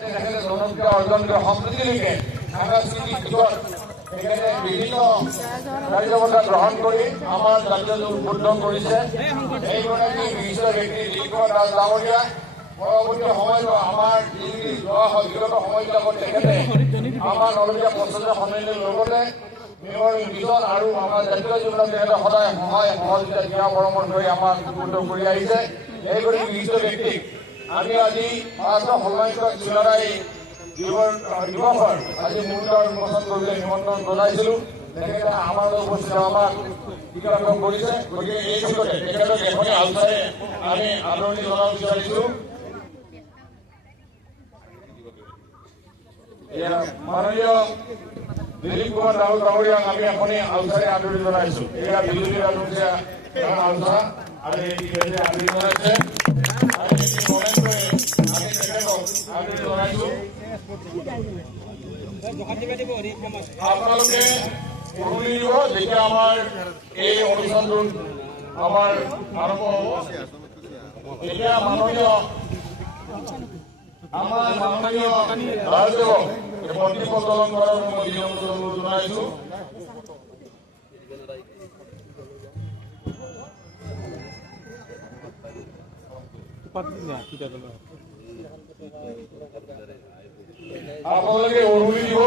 জনপ্ৰিয় অৰ্জন কৰি সম্প্ৰতিলৈকে সাংস্কৃতিক দিশত তেখেতে বিভিন্ন কাৰ্যপন্থা গ্ৰহণ কৰি আমাৰ জাতীয় উদ্বোধন কৰিছে। এইগৰাকী বিশিষ্ট ব্যক্তি দিলীপ দাস ডাঙৰীয়া পৰৱৰ্তী সময়ত আমাৰ যোৱা বিগত সময়বিলাকত তেখেতে আমাৰ নলবীয়া পঞ্চায়ত সন্মিলনৰ লগতে মিছন আৰু আমাৰ জাতীয় জীৱনত তেখেতে সদায় সহায় সহযোগিতা দিয়া পৰামৰ্শ কৰি আমাক উদ্বোধন কৰি আহিছে। এইগৰাকী বিশিষ্ট ব্যক্তিক আমি আজি সন্মানিত চিলাৰাই দিৱসৰ আজি মুহূৰ্তৰ উন্মোচন কৰিবলৈ নিমন্ত্ৰণ জনাইছিলোঁ। তেখেতে আমাৰ উপস্থিত আমাক টিকাকৰণ কৰিছে। গতিকে এই যুগতে তেখেতক এখনি আলোচনাৰে আমি আদৰণি জনাব বিচাৰিছোঁ। মাননীয় দিলীপ কুমাৰ দাস ডাঙৰীয়াক আমি এখনি আলোচনাৰে আদৰণি জনাইছোঁ। এয়া বিজুলী আলোচনা আৰু আদৰণি জনাইছে। আপোনালোকে যেতিয়া আমাৰ এই অনুষ্ঠানটোত আমাৰ আৰম্ভ হ'ব, তেতিয়া মাননীয় ৰাজদেৱক মন্ত্ৰী প্ৰচলন কৰাৰ মই জনাইছো। আপোনালোকে অৰুণি দিব।